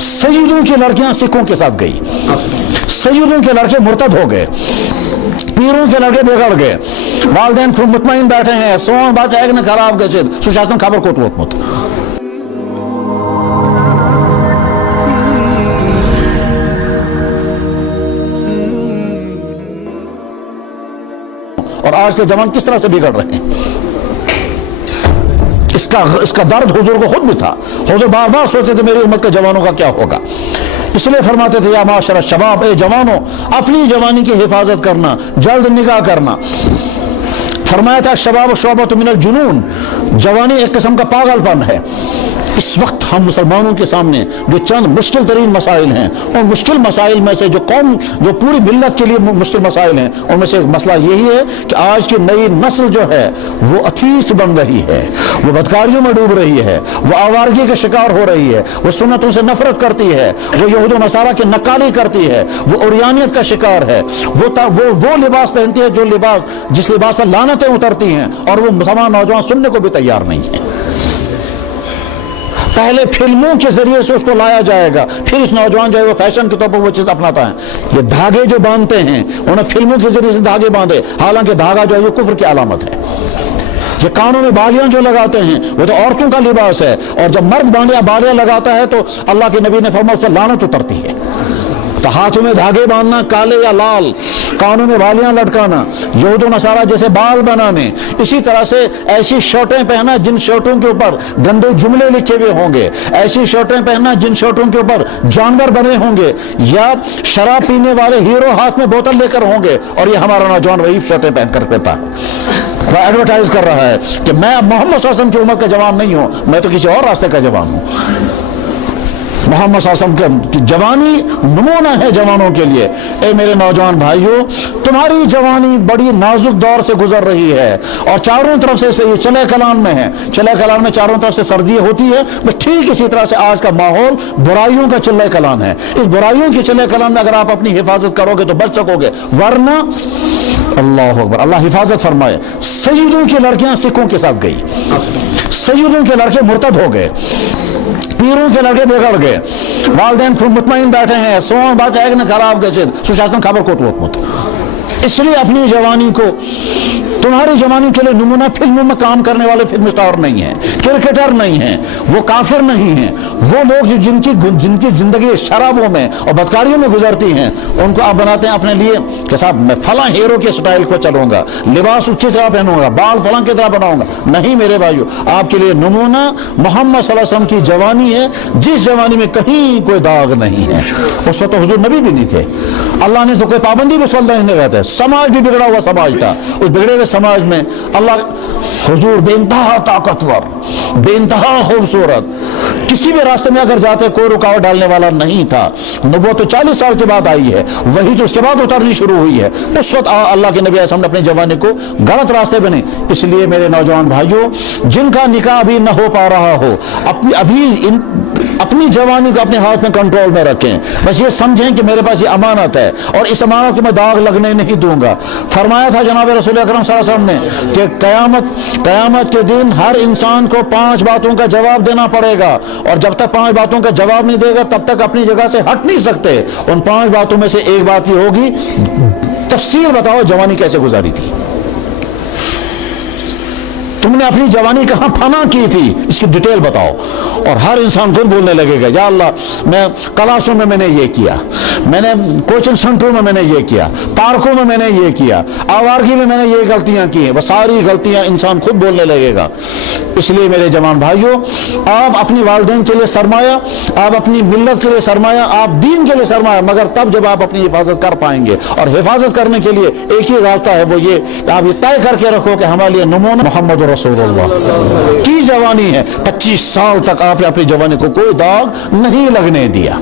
सैयदों की लड़कियां सिखों के साथ गई, सैयदों के लड़के मुर्तद हो गए, पीरों के लड़के बिगड़ गए, वालिदैन खुद मुतमईन बैठे हैं, सोन बात है कि खराब गए सुशासन खबर को वोट और आज के जवान किस तरह से बिगड़ रहे हैं, इसका दर्द हुजूर को खुद भी था। हुजूर बार बार सोचते थे मेरी उम्मत के जवानों का क्या होगा, इसलिए फरमाते थे या माशर शबाब, ए जवानों अपनी जवानी की हिफाजत करना, जल्द निकाह करना। फरमाया था शबाब शोबत मिनल जुनून, जवानी एक किस्म का पागलपन है। इस वक्त हम मुसलमानों के सामने जो चंद मुश्किल तरीन मसाइल हैं, और मुश्किल मसाइल में से जो पूरी मिल्लत के लिए मुश्किल मसाइल हैं, उनमें से एक मसला यही है कि आज की नई नस्ल जो है वो अथीस्ट बन रही है, वो बदकारियों में डूब रही है, वो आवारगी का शिकार हो रही है, वो सुन्नतों से नफरत करती है, वो यहूद व नसारा की नक्काली करती है, वो उरियानियत का शिकार है, वो लिबास पहनती है जिस लिबास पर लानतें उतरती हैं, और वो मुसलमान नौजवान सुनने को भी तैयार नहीं है। पहले फिल्मों के जरिए से उसको लाया जाएगा, फिर उस नौजवान जो है वो फैशन के तौर पर वो चीज अपनाता है। ये धागे जो बांधते हैं उन्हें फिल्मों के जरिए से धागे बांधे, हालांकि धागा जो है ये कुफ्र की अलामत है। ये कानों में बालियां जो लगाते हैं वो तो औरतों का लिबास है, और जब मर्द बालियां लगाता है तो अल्लाह के नबी ने फरमाया उस पर लानत उतरती है। तो हाथों में धागे बांधना काले या लाल, कानों में बालियां लटकाना, यहूद व नसारा जैसे बाल बनाने, इसी तरह से ऐसी शर्टें पहनना जिन शर्टों के ऊपर गंदे जुमले लिखे हुए होंगे, ऐसी शर्टें पहनना जिन शर्टों के ऊपर जानवर बने होंगे, या शराब पीने वाले हीरो हाथ में बोतल लेकर होंगे, और ये हमारा नौजवान वही शर्टें पहनकर पीता है, वो एडवर्टाइज कर रहा है कि मैं मोहम्मद सल्लल्लाहु अलैहि वसल्लम की उम्मत का जवान नहीं हूं, मैं तो किसी और रास्ते का जवान हूं। मोहम्मद सल्लल्लाहु अलैहि वसल्लम की जवानी नमूना है जवानों के लिए। ए मेरे नौजवान भाइयों, तुम्हारी जवानी बड़ी नाजुक दौर से गुजर रही है, और चारों तरफ से ये चले कलान में है, चले कलान में चारों तरफ से सर्दी होती है, बस ठीक इसी तरह से आज का माहौल बुराइयों का चले कलान है। इस बुराइयों के चले कलान में अगर आप अपनी हिफाजत करोगे तो बच सकोगे, वरना अल्लाह अकबर, अल्लाह हिफाजत फरमाए। सैयदों की लड़कियां सिखों के साथ गई, सैयदों के लड़के मुर्तद हो गए, पीरों के लड़के बिगड़ गए, वालिदैन खुद मुतमईन बैठे हैं, सोन बात है कि खराब गए सुशासन खबर को इसलिए अपनी जवानी को, तुम्हारी जवानी के लिए नमूना फिल्मों में काम करने वाले फिल्म स्टार नहीं है, क्रिकेटर नहीं है, वो काफिर नहीं है, वो लोग जो जिनकी जिंदगी शराबों में और बदकारियों में गुजरती हैं, उनको आप बनाते हैं अपने लिए कि साहब मैं फला हीरो के स्टाइल को चलूंगा, लिबास उच्च तरह पहनूंगा, बाल फला की तरह बनाऊंगा। नहीं मेरे भाइयों, आपके लिए नमूना मोहम्मद सल्लल्लाहु अलैहि वसल्लम की जवानी है, जिस जवानी में कहीं कोई दाग नहीं है। उस वक्त तो हुजूर नबी भी नहीं थे, अल्लाह ने तो कोई पाबंदी भी नहीं लगाते, समाज भी बिगड़ा हुआ समाज था। उस बिगड़े हुए समाज में अल्लाह हुजूर बेइंतहा ताकतवर, बेइंतहा खूबसूरत, किसी भी रास्ते में अगर जाते कोई रुकावट डालने वाला नहीं था। नबूवत तो 40 साल के बाद आई है, वही तो उसके बाद उतरनी शुरू हुई है। उस वक्त अल्लाह के नबी ने अपने जवानी को गलत रास्ते पे नहीं। इसलिए मेरे नौजवान भाइयों, जिनका निकाह अभी न हो पा रहा हो, अपनी जवानी को अपने हाथ में कंट्रोल में रखें। बस ये समझें कि मेरे पास ये अमानत है, और इस अमानत को मैं दाग लगने नहीं दूंगा। फरमाया था जनाब रसूल अकरम सल्लल्लाहु अलैहि वसल्लम ने कि कयामत के दिन हर इंसान को 5 बातों का जवाब देना पड़ेगा, और जब तक 5 बातों का जवाब नहीं देगा तब तक अपनी जगह से हट नहीं सकते। उन 5 बातों में से एक बात ये होगी, तफसील बताओ जवानी कैसे गुजारी थी, तुमने अपनी जवानी कहां फना की थी, इसकी डिटेल बताओ। और हर इंसान खुद बोलने लगेगा, या अल्लाह मैं क्लासों में मैंने ये किया, मैंने कोचिंग सेंटरों में मैंने ये किया, पार्कों में मैंने ये किया, आवारगी में मैंने ये गलतियां की हैं। वह सारी गलतियां इंसान खुद बोलने लगेगा। इसलिए मेरे जवान भाइयों, आप अपनी वालिदैन के लिए सरमाया, आप अपनी मिल्लत के लिए सरमाया, आप दीन के लिए सरमाया, मगर तब जब आप अपनी हिफाजत कर पाएंगे। और हिफाजत करने के लिए एक ही रास्ता है, वो ये कि आप ये तय करके रखो कि हमारे लिए नमूना मोहम्मद रसूलुल्लाह की जवानी है। 25 साल तक आपने अपनी जवानी को कोई दाग नहीं लगने दिया।